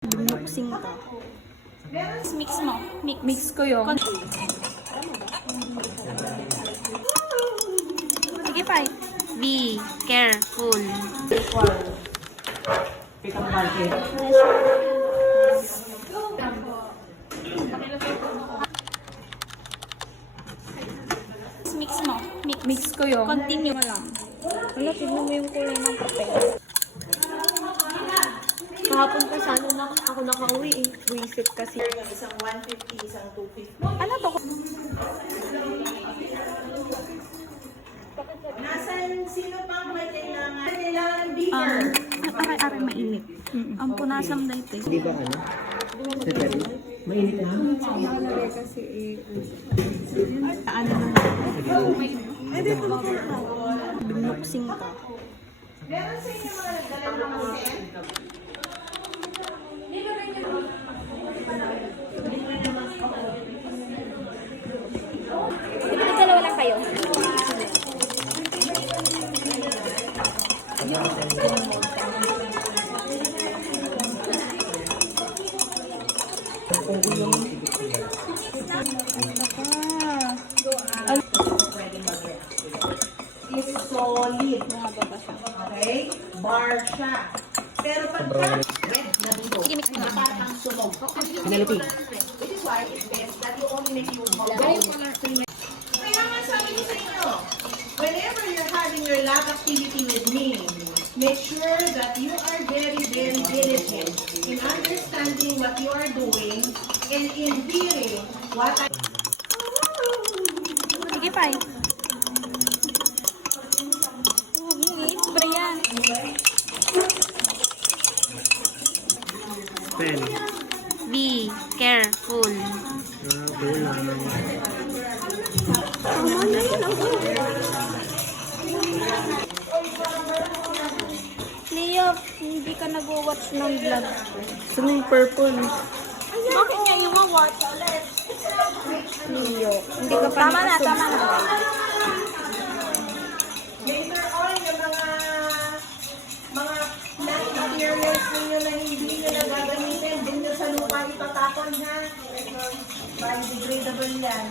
Binuksing to. Mix mo. Mix ko yung. Sige, five. Be careful. Mix mo. Mix ko yung. Continue mo lang. Wala, tignan mo yung kulay ng papel. Kahapon pa sana ako nakauwi eh. Buisit kasi. Isang 150, isang 250. Ano to? Nasaan, sino pang may kailangan? Kailangan beaker. Napaka-ari mainit. Ang punasam na ito. Hindi ba ano? Sandali. Mainit na? Nakalagay kasi ano na. Binuksing to. Meron sa inyo mga nagdala ng mga scent? Dalawa lang kayo. Is solid. Okay? Bar siya. Pero pagka red na dugo, parang sunog. Penelope. Which is why it's best that you only make yung Kaya nga sabi ko sa inyo, whenever you're having your lab activity with me, make sure that you are very, very diligent in understanding what you are doing and in hearing what I... Sige, five. Spray yan. Pen. Be careful. Wala. Leo, hindi ka nag-watch ng vlog. Saan yung purple? Bakit niya yung watch? Leo, hindi ka pa Tama na, tama na. Later on, yung mga plant materials ninyo na hindi nyo na gagamitin, din nyo sa lupa itatapon ha. Biodegradable yan.